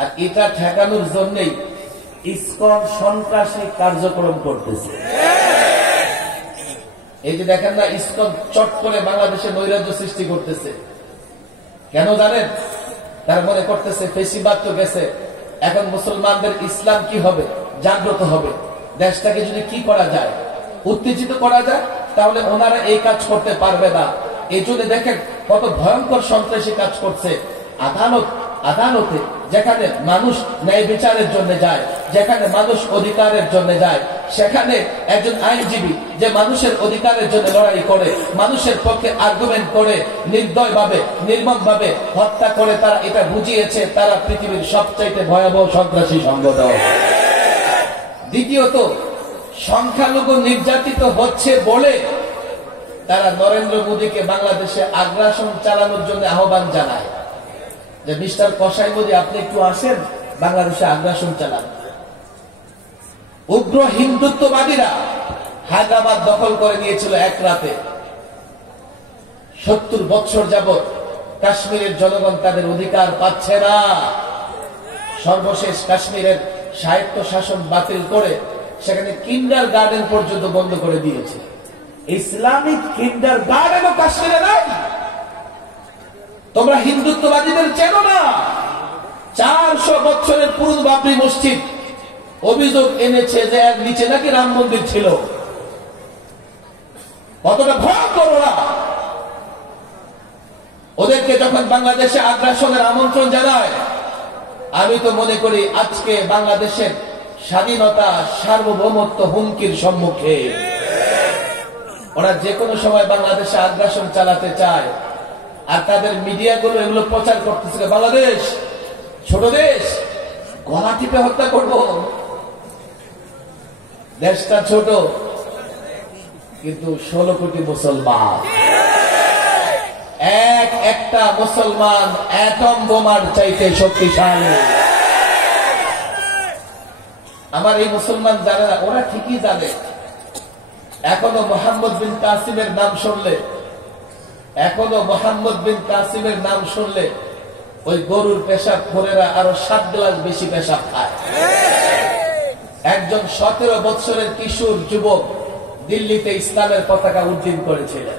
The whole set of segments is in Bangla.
আর এটা ঠেকানোর জন্যই ইসকন সন্ত্রাসী কার্যক্রম করতেছে। এই যে দেখেন না, ইসকন চট করে বাংলাদেশে নৈরাজ্য সৃষ্টি করতেছে। কেন জানেন? তার মনে করতেছে ফেসিবাদ তো গেছে, এখন মুসলমানদের ইসলাম কি হবে, জাগ্রত হবে, দেশটাকে যদি কি করা যায়, উত্তেজিত করা যায়, তাহলে ওনারা এই কাজ করতে পারবে না। এই জন্য দেখেন কত ভয়ঙ্কর সন্ত্রাসী কাজ করছে। আদালতে যেখানে মানুষ ন্যায় বিচারের জন্য যায়, যেখানে মানুষ অধিকারের জন্য যায়, সেখানে একজন আইনজীবী যে মানুষের অধিকারের জন্য লড়াই করে, মানুষের পক্ষে আর্গুমেন্ট করে, নির্দয় ভাবে নির্মম ভাবে হত্যা করে, তারা এটা বুঝিয়েছে তারা পৃথিবীর সবচাইতে ভয়াবহ সন্ত্রাসী সংগঠন। দ্বিতীয়ত, সংখ্যালঘু নির্যাতিত হচ্ছে বলে তারা নরেন্দ্র মোদীকে বাংলাদেশে আগ্রাসন চালানোর জন্য আহ্বান জানায় যে মিস্টার কসাই মোদী, আপনি একটু আসেন, বাংলাদেশে আগ্রাসন চালান। উগ্র হিন্দুত্ববাদীরা হায়দ্রাবাদ দখল করে নিয়েছিল এক রাতে। 70 বছর যাবৎ কাশ্মীরের জনগণ তাদের অধিকার পাচ্ছে না। সর্বশেষ কাশ্মীরের স্বায়ত্ত শাসন বাতিল করে সেখানে কিন্ডার গার্ডেন পর্যন্ত বন্ধ করে দিয়েছে। ইসলামিক কিন্ডার গার্ডেনও কাশ্মীরে নাই। তোমরা হিন্দুত্ববাদীদের চেনো না। 400 বছরের পুরনো বাবরি মসজিদ অভিযোগ এনেছে যে এর নিচে নাকি রাম মন্দির ছিল। কতটা ভয়ঙ্কর ওরা! ওদেরকে যখন বাংলাদেশে আগ্রাসনের আমন্ত্রণ জানায়, আমি তো মনে করি আজকে বাংলাদেশের স্বাধীনতা সার্বভৌমত্ব হুমকির সম্মুখে। ওরা যে কোনো সময় বাংলাদেশে আগ্রাসন চালাতে চায়, আর তাদের মিডিয়াগুলো এগুলো প্রচার করতেছে, বাংলাদেশ ছোট দেশ, গলা টিপে হত্যা করব। দেশটা ছোট, কিন্তু 16 কোটি মুসলমান। একটা মুসলমান অ্যাটম বোমার চাইতে শক্তিশালী। আমার এই মুসলমান জানে না, ওরা ঠিকই জানে। এখনো মোহাম্মদ বিন কাসিমের নাম শুনলে ওই গরুর পেশাব খোরেরা আরো 7 গ্লাস বেশি পেশাব খায়। একজন 17 বছরের কিশোর যুবক দিল্লিতে ইসলামের পতাকা উড্ডীন করেছিলেন।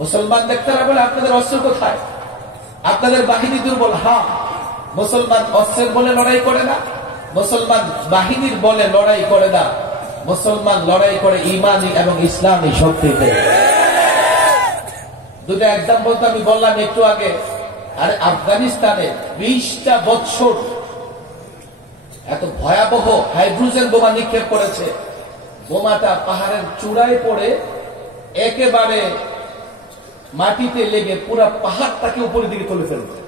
মুসলমান দেখতারা বলে, আপনাদের অস্ত্র কোথায়? আপনাদের বাহিনী দুর্বল। হ্যাঁ, মুসলমান অস্ত্রের বলে লড়াই করে না, মুসলমান বাহিনীর বলে লড়াই করে না, মুসলমান লড়াই করে ইমানি এবং ইসলামী শক্তিতে। দুটো এক্সাম্পল তো আমি বললাম একটু আগে। আর আফগানিস্তানে 20টা বছর এত ভয়াবহ হাইড্রোজেন বোমা নিক্ষেপ করেছে। বোমাটা পাহাড়ের চূড়ায় পড়ে একেবারে মাটিতে লেগে পুরা পাহাড়টাকে উপরের দিকে তুলে ফেলছে।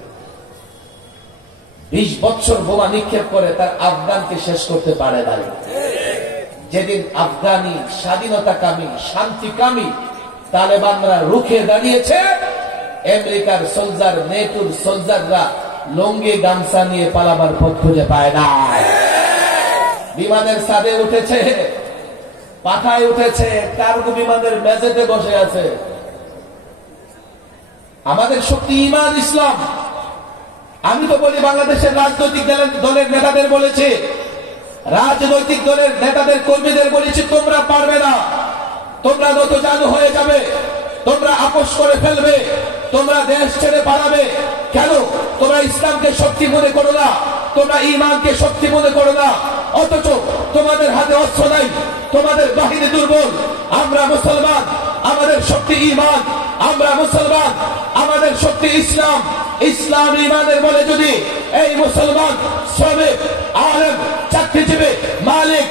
20 বছর বোমা নিক্ষেপ করে তার আফগানকে শেষ করতে পারে নাই। যেদিন আফগানি স্বাধীনতাকামী শান্তিকামী তালেবানরা রুখে দাঁড়িয়েছে, আমেরিকার সোলজার, নেটোর সোলজাররা লঙ্গি গামছা নিয়ে পালাবার পথ খুঁজে পায় না। বিমানের ছাদে উঠেছে, পাখায় উঠেছে, কার্গো বিমানের মেঝেতে বসে আছে। আমাদের শক্তি ঈমান, ইসলাম। আমি তো বলি, বাংলাদেশের রাজনৈতিক দলের নেতাদের বলেছে, রাজনৈতিক দলের নেতাদের কর্মীদের বলেছি, তোমরা পারবে না, তোমরা নতজানু হয়ে যাবে, তোমরা আপোষ করে ফেলবে, তোমরা দেশ ছেড়ে পালাবে। কেন? তোমরা ইসলামকে শক্তি মনে করো না, তোমরা ঈমানকে শক্তি মনে করো না, অথচ তোমাদের হাতে অস্ত্র নাই, তোমাদের বাহিনী দুর্বল। আমরা মুসলমান, আমাদের শক্তি ঈমান। আমরা মুসলমান, আমাদের শক্তি ইসলাম। ইসলাম ঈমানের বলে যদি এই মুসলমান শ্রমিক, আলেম, চাকরিজীবী, মালিক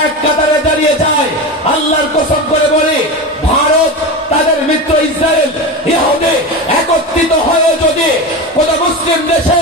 এক কাতারে দাঁড়িয়ে যায়, আল্লাহর কসম করে বলি, ভারত তাদের মিত্র ইসরায়েল, ইহুদি একত্রিত হয়ে যদি কোন মুসলিম দেশে